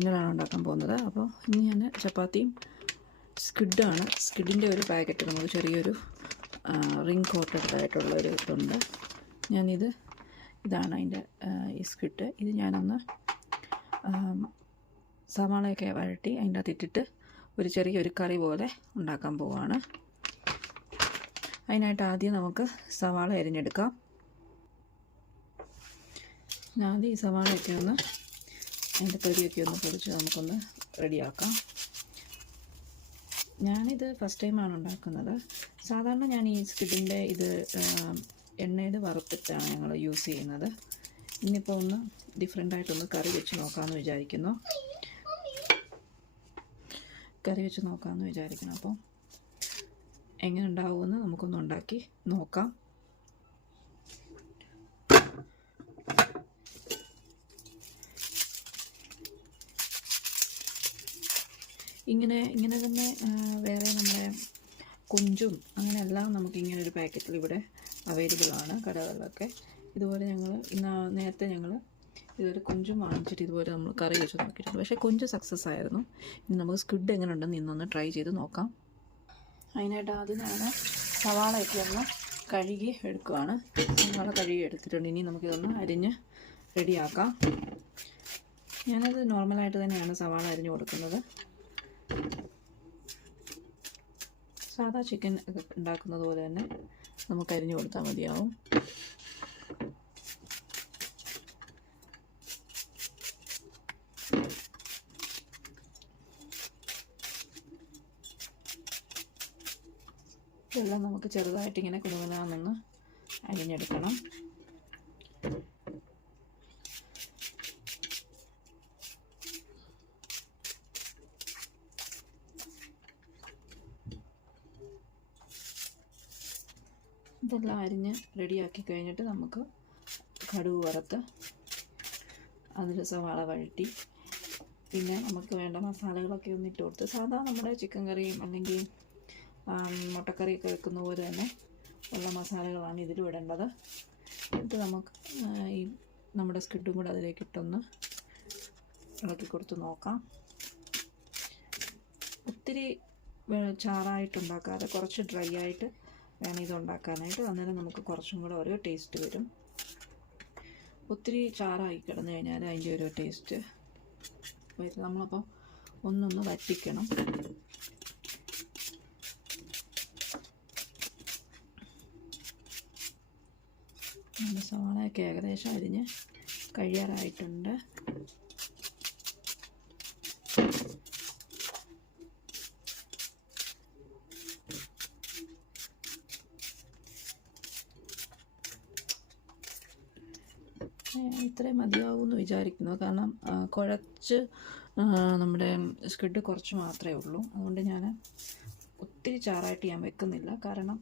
ഇങ്ങനെയാണ് ഉണ്ടാക്കാൻ പോകുന്നത്. അപ്പോൾ ഇന്ന് ഞാൻ ചപ്പാത്തിയും സ്ക്വിഡാണ്. സ്ക്വിഡിൻ്റെ ഒരു പാക്കറ്റ് നമുക്ക് ചെറിയൊരു റിംഗ് കോട്ടഡ് ആയിട്ടുള്ളൊരു ഇതുണ്ട്. ഇതാണ് അതിൻ്റെ ഈ സ്ക്വിഡ്. ഇത് ഞാനൊന്ന് സവാളയൊക്കെ വഴട്ടി അതിൻ്റെ അകത്ത് ഇട്ടിട്ട് ഒരു ചെറിയൊരു കറി പോലെ ഉണ്ടാക്കാൻ പോവുകയാണ്. അതിനായിട്ട് ആദ്യം നമുക്ക് സവാള അരിഞ്ഞെടുക്കാം. ആദ്യം ഈ സവാളയൊക്കെ ഒന്ന് അതിൻ്റെ തൊലിയൊക്കെ ഒന്ന് പൊടിച്ച് നമുക്കൊന്ന് റെഡിയാക്കാം. ഞാനിത് ഫസ്റ്റ് ടൈമാണ് ഉണ്ടാക്കുന്നത്. സാധാരണ ഞാൻ ഈ സ്ക്വിഡിൻ്റെ ഇത് എണ്ണയിൽ വറുത്തിട്ടാണ് ഞങ്ങൾ യൂസ് ചെയ്യുന്നത്. ഇന്നിപ്പോൾ ഒന്ന് ഡിഫറെൻ്റായിട്ടൊന്ന് കറി വെച്ച് നോക്കാമെന്ന് വിചാരിക്കുന്നു. അപ്പോൾ എങ്ങനെ ഉണ്ടാവുമെന്ന് നമുക്കൊന്ന് ഉണ്ടാക്കി നോക്കാം. ഇങ്ങനെ തന്നെ വേറെ നമ്മുടെ കൊഞ്ചും അങ്ങനെയെല്ലാം നമുക്കിങ്ങനെ ഒരു പാക്കറ്റിൽ ഇവിടെ അവൈലബിൾ ആണ് കടകളിലൊക്കെ. ഇതുപോലെ നേരത്തെ ഞങ്ങൾ ഇതൊരു കൊഞ്ചും വാങ്ങിച്ചിട്ട് ഇതുപോലെ നമ്മൾ കറി വെച്ച് നോക്കിയിട്ടുണ്ട്. പക്ഷേ കൊഞ്ച് സക്സസ് ആയിരുന്നു. ഇനി നമുക്ക് സ്ക്വിഡ് എങ്ങനെ ഉണ്ടെന്ന് ഇന്നൊന്ന് ട്രൈ ചെയ്ത് നോക്കാം. അതിനായിട്ട് ആദ്യം ഞാൻ സവാളയൊക്കെ ഒന്ന് കഴുകി എടുക്കുകയാണ്. സവാള കഴുകി എടുത്തിട്ടുണ്ട്. ഇനി നമുക്കിതൊന്ന് അരിഞ്ഞ് റെഡിയാക്കാം. ഞാനത് നോർമലായിട്ട് തന്നെയാണ് സവാള അരിഞ്ഞ് കൊടുക്കുന്നത്. സാധാ ചിക്കൻ ഉണ്ടാക്കുന്നത് പോലെ തന്നെ നമുക്ക് അരിഞ്ഞു കൊടുത്താൽ മതിയാവും. ഇതെല്ലാം നമുക്ക് ചെറുതായിട്ട് ഇങ്ങനെ കുനുകുനാന്നൊന്ന് അരിഞ്ഞെടുക്കണം. ഇതെല്ലാം അരിഞ്ഞ് റെഡിയാക്കി കഴിഞ്ഞിട്ട് നമുക്ക് കടുക് വറുത്ത് അതിൽ സവാള വഴറ്റി പിന്നെ നമുക്ക് വേണ്ട മസാലകളൊക്കെ ഒന്ന് ഇട്ട് കൊടുത്ത് സാധാ നമ്മുടെ ചിക്കൻ കറിയും അല്ലെങ്കിൽ മുട്ടക്കറിയൊക്കെ വെക്കുന്ന പോലെ തന്നെ ഉള്ള മസാലകളാണ് ഇതിലും ഇടേണ്ടത്. എന്നിട്ട് നമുക്ക് ഈ നമ്മുടെ സ്ക്വിഡും കൂടെ അതിലേക്ക് ഇട്ടൊന്ന് ഇളക്കി കൊടുത്ത് നോക്കാം. ഒത്തിരി ചാറായിട്ടുണ്ടാക്കാതെ കുറച്ച് ഡ്രൈ ആയിട്ട് വേണം ഇതുണ്ടാക്കാനായിട്ട്. അന്നേരം നമുക്ക് കുറച്ചും കൂടെ ഒരു ടേസ്റ്റ് വരും. ഒത്തിരി ചാറായി കിടന്നു കഴിഞ്ഞാൽ അതിൻ്റെ ഒരു ടേസ്റ്റ് വരും. നമ്മളപ്പോൾ ഒന്നൊന്ന് വറ്റിക്കണം. സവാളയൊക്കെ ഏകദേശം അരിഞ്ഞ് കഴിയാറായിട്ടുണ്ട്. ഇത്രയും മതിയാവുമെന്ന് വിചാരിക്കുന്നു. കാരണം കുഴച്ച് നമ്മുടെ സ്ക്വിഡ് കുറച്ച് മാത്രമേ ഉള്ളൂ. അതുകൊണ്ട് ഞാൻ ഒത്തിരി ചാറായിട്ട് ഞാൻ വെക്കുന്നില്ല. കാരണം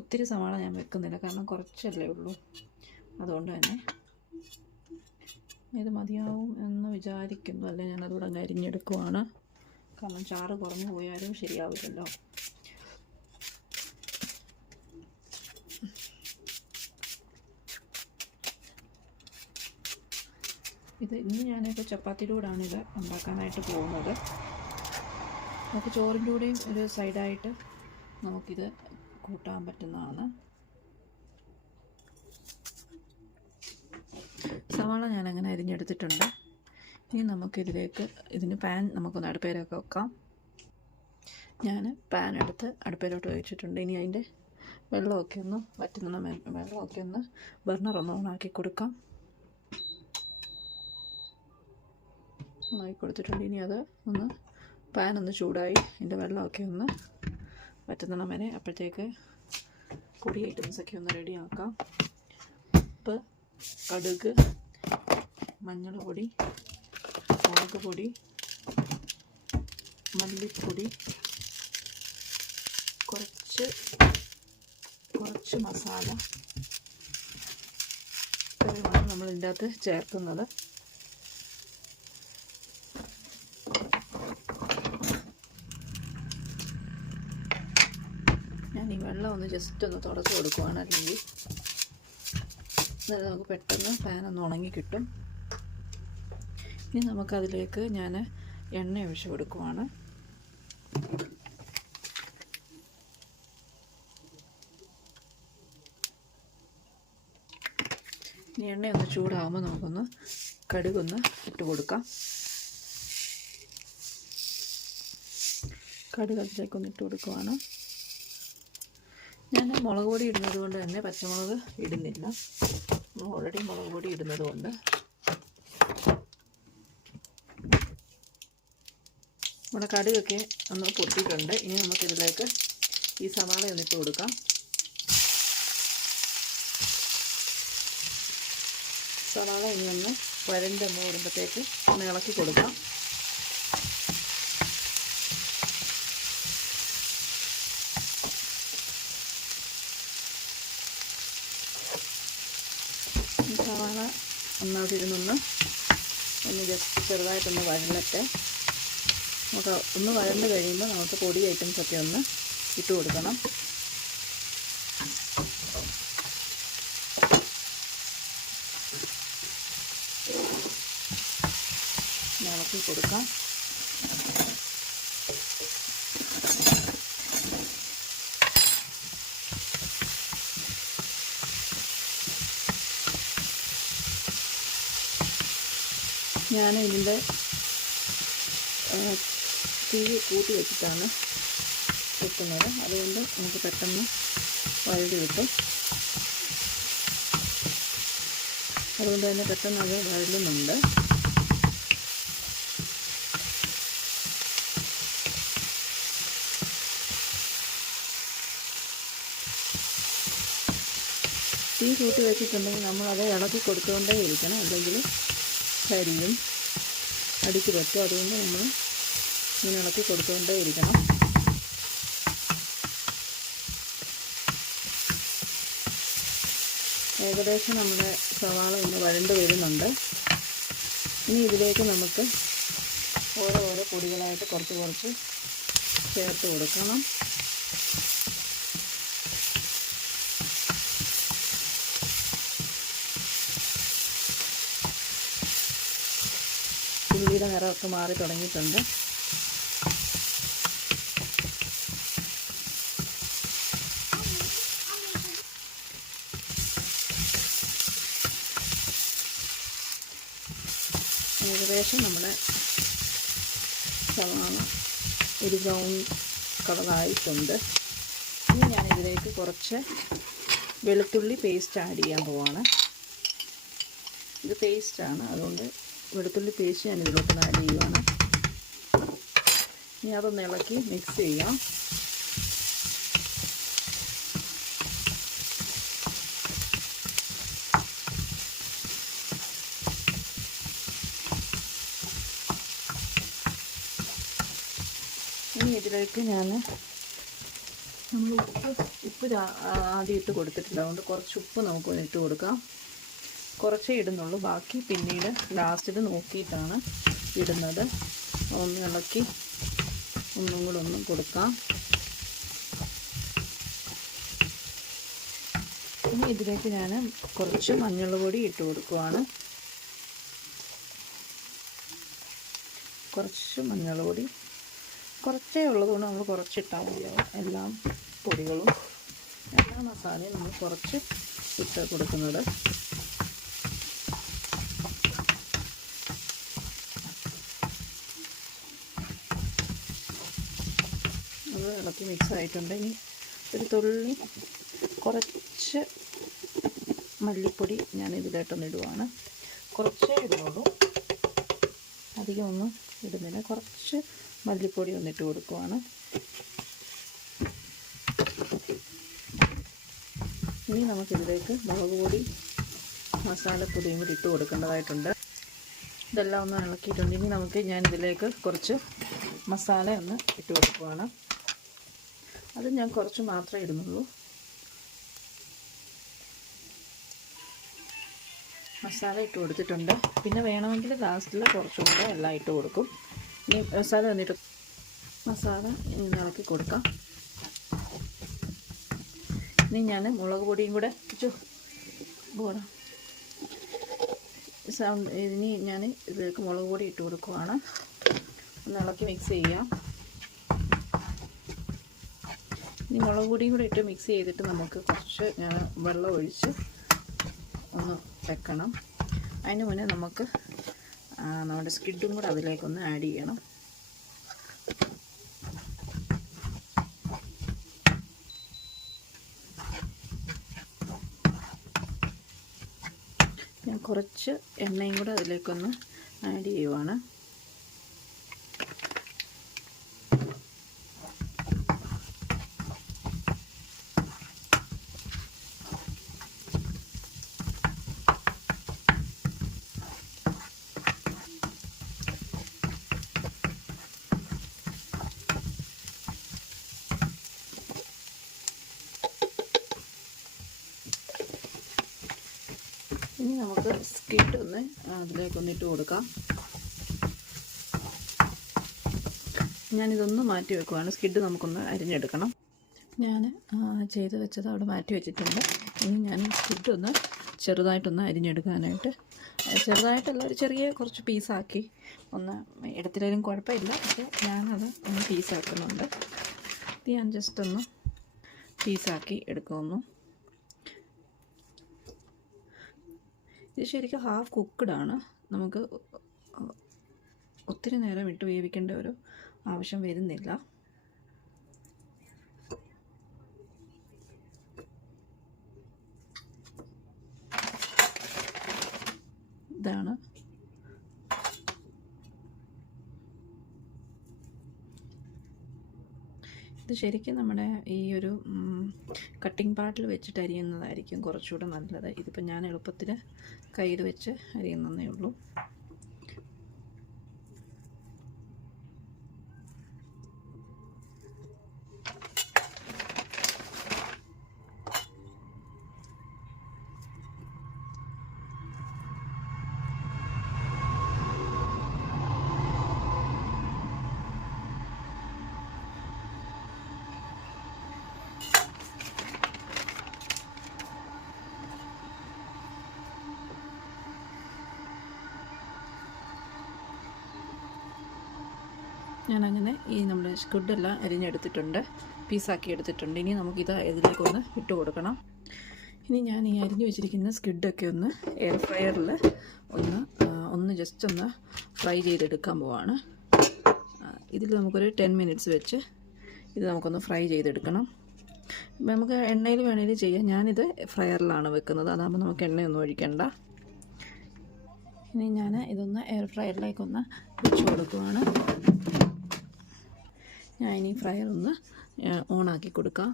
ഒത്തിരി സവാള ഞാൻ വെക്കുന്നില്ല. കാരണം കുറച്ചല്ലേ ഉള്ളൂ. അതുകൊണ്ട് തന്നെ ഇത് മതിയാവും എന്ന് വിചാരിക്കുന്നു. അല്ലെ ഞാനതുകൂടെ അങ്ങ് അരിഞ്ഞെടുക്കുവാണ്. കാരണം ചാറ് കുറഞ്ഞു പോയാലും ശരിയാവില്ലല്ലോ. ഇന്ന് ഞാനിപ്പോൾ ചപ്പാത്തിയുടെ കൂടെയാണ് ഇത് ഉണ്ടാക്കാനായിട്ട് പോകുന്നത്. നമുക്ക് ചോറിൻ്റെ കൂടെയും ഒരു സൈഡായിട്ട് നമുക്കിത് കൂട്ടാൻ പറ്റുന്നതാണ്. സവാള ഞാനങ്ങനെ അരിഞ്ഞെടുത്തിട്ടുണ്ട്. ഇനി ഇതിന് പാൻ നമുക്കൊന്ന് അടുപ്പേലൊക്കെ വെക്കാം. ഞാൻ പാൻ എടുത്ത് അടുപ്പേലോട്ട് വെച്ചിട്ടുണ്ട്. ഇനി അതിൻ്റെ വെള്ളമൊക്കെ ഒന്ന് വെള്ളമൊക്കെ ഒന്ന് ബർണറൊന്ന് ഓണാക്കി കൊടുക്കാം. ഓണാക്കി കൊടുത്തിട്ടുണ്ട്. ഇനി അത് പാനൊന്ന് ചൂടായി അതിൻ്റെ വെള്ളമൊക്കെ ഒന്ന് വറ്റുന്ന വരെ അപ്പോഴത്തേക്ക് പൊടി ഐറ്റംസൊക്കെ ഒന്ന് റെഡിയാക്കാം. ഉപ്പ്, കടുക്, മഞ്ഞൾ പൊടി, മുളക് പൊടി, മല്ലിപ്പൊടി, കുറച്ച് മസാല ഇത്രയുമാണ് നമ്മൾ ഇതിൻ്റെ അകത്ത് ചേർക്കുന്നത്. ഞാൻ ഈ വെള്ളം ഒന്ന് ജസ്റ്റ് ഒന്ന് തുടച്ച് കൊടുക്കുവാണ്. അല്ലെങ്കിൽ നമുക്ക് പെട്ടെന്ന് പാൻ ഒന്ന് ഉണങ്ങി കിട്ടും. ഇനി നമുക്കതിലേക്ക് ഞാൻ എണ്ണ ഒഴിച്ച് കൊടുക്കുവാണ്. ഇനി എണ്ണയൊന്ന് ചൂടാകുമ്പോൾ നമുക്കൊന്ന് കടുകൊന്ന് ഇട്ട് കൊടുക്കാം. കടുക് അതിലേക്കൊന്ന് ഇട്ട് കൊടുക്കുവാണ്. ഞാൻ മുളക് പൊടി ഇടുന്നത് കൊണ്ട് തന്നെ പച്ചമുളക് ഇടുന്നില്ല. ഓൾറെഡി മുളക് പൊടി ഇടുന്നത് കൊണ്ട്. നമ്മുടെ കടുകൊക്കെ ഒന്ന് പൊട്ടിയിട്ടുണ്ട്. ഇനി നമുക്കിതിലേക്ക് ഈ സവാള ഒന്നിട്ട് കൊടുക്കാം. സവാള ഇനി ഒന്ന് വരണ്ടൊന്ന് വരുമ്പോഴത്തേക്ക് ഒന്ന് ഇളക്കി കൊടുക്കാം. സവാള ഒന്നാതിരുന്നൊന്ന് ജസ്റ്റ് ചെറുതായിട്ടൊന്ന് വഴലട്ടെ. നമുക്ക് ഒന്ന് വഴണ്ട് കഴിയുമ്പോൾ നമുക്ക് പൊടി ഐറ്റംസൊക്കെ ഒന്ന് ഇട്ട് കൊടുക്കണം. ഇളക്കി കൊടുക്കാം. ഞാൻ ഇതിൻ്റെ തീ കൂട്ടി വെച്ചിട്ടാണ് വെക്കുന്നത്. അതുകൊണ്ട് നമുക്ക് പെട്ടെന്ന് വഴടി കിട്ടും. അതുകൊണ്ട് തന്നെ പെട്ടെന്ന് അത് വഴലുന്നുണ്ട്. തീ കൂട്ടി വെച്ചിട്ടുണ്ടെങ്കിൽ നമ്മളത് ഇളക്കി കൊടുത്തുകൊണ്ടേ ഇരിക്കണം, അല്ലെങ്കിൽ കരിയും അടിക്ക് പറ്റും. അതുകൊണ്ട് നമ്മൾ ഇങ്ങനെ ഇളക്കി കൊടുത്തുകൊണ്ടേ ഇരിക്കണം. ഏകദേശം നമ്മുടെ സവാള ഒന്ന് വഴണ്ട് വരുന്നുണ്ട്. ഇനി ഇതിലേക്ക് നമുക്ക് ഓരോ പൊടികളായിട്ട് കുറച്ച് ചേർത്ത് കൊടുക്കണം. ഉള്ളിയുടെ നിറമൊക്കെ മാറി തുടങ്ങിയിട്ടുണ്ട്. ഏകദേശം നമ്മുടെ സവാള ഒരു ബ്രൗൺ കളറായിട്ടുണ്ട്. ഇനി ഞാനിതിലേക്ക് കുറച്ച് വെളുത്തുള്ളി പേസ്റ്റ് ആഡ് ചെയ്യാൻ പോവാണ്. ഇത് പേസ്റ്റാണ്, അതുകൊണ്ട് വെളുത്തുള്ളി പേസ്റ്റ് ഞാൻ ഇതിലോട്ട് ആഡ് ചെയ്യുവാണ്. ഇനി അതൊന്ന് ഇളക്കി മിക്സ് ചെയ്യാം. ഇനി ഇതിലേക്ക് നമ്മൾ ഉപ്പ് ആദ്യം ഇട്ട് കൊടുത്തിട്ടില്ല, അതുകൊണ്ട് കുറച്ച് ഉപ്പ് നമുക്കൊന്ന് ഇട്ട് കൊടുക്കാം. കുറച്ചേ ഇടുന്നുള്ളൂ, ബാക്കി പിന്നീട് ലാസ്റ്റിൽ നോക്കിയിട്ടാണ് ഇടുന്നത്. ഒന്ന് ഇളക്കി ഒന്നും കൂടെ ഒന്നും കൊടുക്കാം. ഇനി ഇതിലേക്ക് ഞാൻ കുറച്ച് മഞ്ഞൾ പൊടി ഇട്ട് കൊടുക്കുവാണ്. കുറച്ച് മഞ്ഞൾ പൊടി കുറച്ചേ ഉള്ളതുകൊണ്ട് നമ്മൾ കുറച്ചിട്ടാൽ മതിയാവും. എല്ലാ പൊടികളും എല്ലാ മസാലയും നമ്മൾ കുറച്ച് ഇട്ട് കൊടുക്കുന്നത്. അത് ഇളക്കി മിക്സ് ആയിട്ടുണ്ട്. ഇനി ഒരു തുള്ളി കുറച്ച് മല്ലിപ്പൊടി ഞാൻ ഇതിലോട്ടൊന്ന് ഇടുവാണ്. കുറച്ചേ ഇടുന്നുള്ളൂ, അധികം ഒന്നും ഇടുന്നില്ല. കുറച്ച് മല്ലിപ്പൊടി ഒന്നിട്ട് കൊടുക്കുവാണ്. ഇനി നമുക്കിതിലേക്ക് മുളക് പൊടി മസാലപ്പൊടിയും കൂടി ഇട്ട് കൊടുക്കേണ്ടതായിട്ടുണ്ട്. ഇതെല്ലാം ഒന്ന് ഇളക്കിയിട്ടുണ്ട്. ഇനി ഞാൻ ഇതിലേക്ക് കുറച്ച് മസാല ഒന്ന് ഇട്ട് കൊടുക്കുവാണ്. അത് ഞാൻ കുറച്ച് മാത്രമേ ഇടുന്നുള്ളൂ. മസാല ഇട്ട് കൊടുത്തിട്ടുണ്ട്. പിന്നെ വേണമെങ്കിൽ ലാസ്റ്റിൽ കുറച്ചും കൂടെ എല്ലാം ഇട്ട് കൊടുക്കും. ഇനി മസാല ഇളക്കി കൊടുക്കാം. ഇനി ഞാൻ മുളക് പൊടിയും കൂടെ ഇനി ഞാൻ ഇതിലേക്ക് മുളക് പൊടി ഇട്ട് കൊടുക്കുവാണ്. ഒന്ന് ഇളക്കി മിക്സ് ചെയ്യാം. ഇനി മുളക് പൊടിയും കൂടെ ഇട്ട് മിക്സ് ചെയ്തിട്ട് നമുക്ക് കുറച്ച് വെള്ളം ഒഴിച്ച് ഒന്ന് വെക്കണം. അതിന് മുന്നേ നമുക്ക് നമ്മുടെ സ്കിഡും കൂടെ അതിലേക്കൊന്ന് ആഡ് ചെയ്യണം. ഞാൻ കുറച്ച് എണ്ണയും കൂടെ അതിലേക്കൊന്ന് ആഡ് ചെയ്യുവാണ്. ഇനി നമുക്ക് സ്കിഡ് ഒന്ന് അതിലേക്കൊന്ന് ഇട്ട് കൊടുക്കാം. ഞാനിതൊന്ന് മാറ്റി വെക്കുവാണ്. സ്കിഡ് നമുക്കൊന്ന് അരിഞ്ഞെടുക്കണം. ഞാൻ ചെയ്ത് വെച്ചത് അവിടെ മാറ്റി വെച്ചിട്ടുണ്ട്. ഇനി ഞാൻ സ്കിഡ് ഒന്ന് ചെറുതായിട്ടൊന്ന് അരിഞ്ഞെടുക്കാനായിട്ട്, ചെറുതായിട്ടല്ല, ഒരു ചെറിയ കുറച്ച് പീസാക്കി ഒന്ന് എടുത്തില്ലെങ്കിലും കുഴപ്പമില്ല. പക്ഷേ ഞാനത് ഒന്ന് പീസാക്കുന്നുണ്ട്. ഇത് ഞാൻ ജസ്റ്റ് ഒന്ന് പീസാക്കി എടുക്കുന്നു. ഇത് ശരിക്കും ഹാഫ് കുക്ക്ഡാണ്. നമുക്ക് ഒത്തിരി നേരം ഇട്ട് വേവിക്കേണ്ട ഒരു ആവശ്യം വരുന്നില്ല. ഇതാണ് ഇത് ശരിക്കും നമ്മുടെ ഈ ഒരു കട്ടിംഗ് പാർട്ടിൽ വെച്ചിട്ട് അരിയുന്നതായിരിക്കും കുറച്ചുകൂടെ നല്ലത്. ഇതിപ്പോൾ ഞാൻ എളുപ്പത്തിൽ കയ്യിൽ വെച്ച് അരിയുന്നതേ ഉള്ളൂ. ഞാനങ്ങനെ ഈ നമ്മുടെ സ്ക്വിഡെല്ലാം അരിഞ്ഞെടുത്തിട്ടുണ്ട്, പീസാക്കി എടുത്തിട്ടുണ്ട്. ഇനി നമുക്കിത് ഇതിലേക്കൊന്ന് ഇട്ട് കൊടുക്കണം. ഇനി ഞാൻ ഈ അരിഞ്ഞു വെച്ചിരിക്കുന്ന സ്ക്വിഡൊക്കെ ഒന്ന് എയർ ഫ്രയറിൽ ഒന്ന് ജസ്റ്റ് ഒന്ന് ഫ്രൈ ചെയ്തെടുക്കാൻ പോവാണ്. ഇതിൽ നമുക്കൊരു 10 മിനിറ്റ്സ് വെച്ച് ഇത് നമുക്കൊന്ന് ഫ്രൈ ചെയ്തെടുക്കണം. നമുക്ക് എണ്ണയിൽ വേണമെങ്കിൽ ചെയ്യാം. ഞാനിത് ഫ്രയറിലാണ് വെക്കുന്നത്, അതാകുമ്പോൾ നമുക്ക് എണ്ണയൊന്നും ഒഴിക്കണ്ട. ഇനി ഞാൻ ഇതൊന്ന് എയർ ഫ്രയറിലേക്കൊന്ന് വെച്ച് കൊടുക്കുവാണ്. ഞാൻ ഇനി ഫ്രയർ ഒന്ന് ഓണാക്കി കൊടുക്കാം.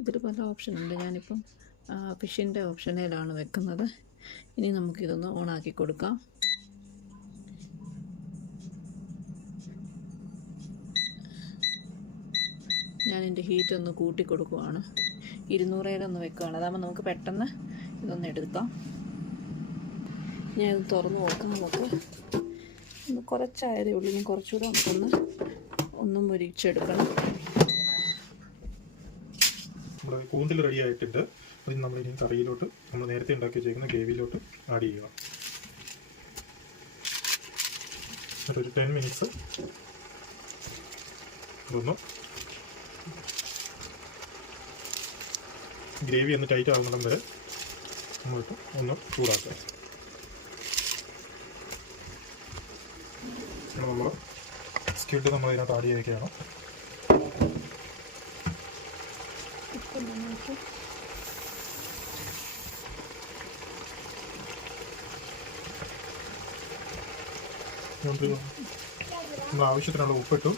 ഇതിൽ പല ഓപ്ഷനുണ്ട്. ഞാനിപ്പം ഫിഷിൻ്റെ ഓപ്ഷനിലാണ് വെക്കുന്നത്. ഇനി നമുക്കിതൊന്ന് ഓണാക്കി കൊടുക്കാം. ഞാനെൻ്റെ ഹീറ്റ് ഒന്ന് കൂട്ടി കൊടുക്കുവാണ്. 200 വെക്കുകയാണ്. അതാകുമ്പോൾ നമുക്ക് പെട്ടെന്ന് ഇതൊന്ന് എടുക്കാം. ഞാൻ ഇത് തുറന്ന് നോക്കാം. നമുക്ക് ഒന്ന് കുറച്ചായതേ ഉള്ളൂ. ഞാൻ കുറച്ചുകൂടെ ഒന്ന് മുരിച്ചെടുക്കണം. നമ്മുടെ കൂന്തൽ റെഡി ആയിട്ടുണ്ട്. അതിന് നമ്മൾ ഇനി കറിയിലോട്ട് നമ്മൾ നേരത്തെ ഉണ്ടാക്കി വെച്ചേക്കുന്ന ഗ്രേവിയിലോട്ട് ആഡ് ചെയ്യുക. ഒരു 10 മിനിറ്റ്സ് അതൊന്ന് ഗ്രേവി ഒന്ന് ടൈറ്റ് ആകുന്നിടം വരെ നമ്മൾക്ക് ഒന്ന് ചൂടാക്കുക. നമ്മൾ സ്ക്വിഡ് നമ്മൾ ഇതിനകത്ത് ആഡ് ചെയ്തൊക്കെയാണ്. നമ്മൾ ആവശ്യത്തിനുള്ള ഉപ്പിട്ടു.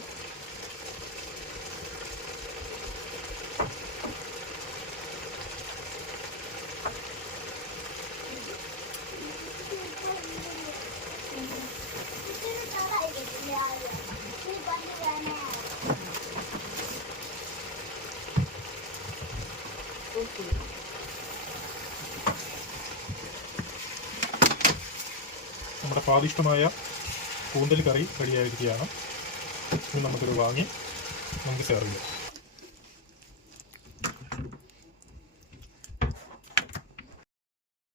നമ്മുടെ സ്വാദിഷ്ടമായ കൂന്തൽ കറി റെഡിയായിരിക്കുകയാണ്. ഇനി നമുക്കിത് വാങ്ങി നമുക്ക് സെർവ് ചെയ്യാം.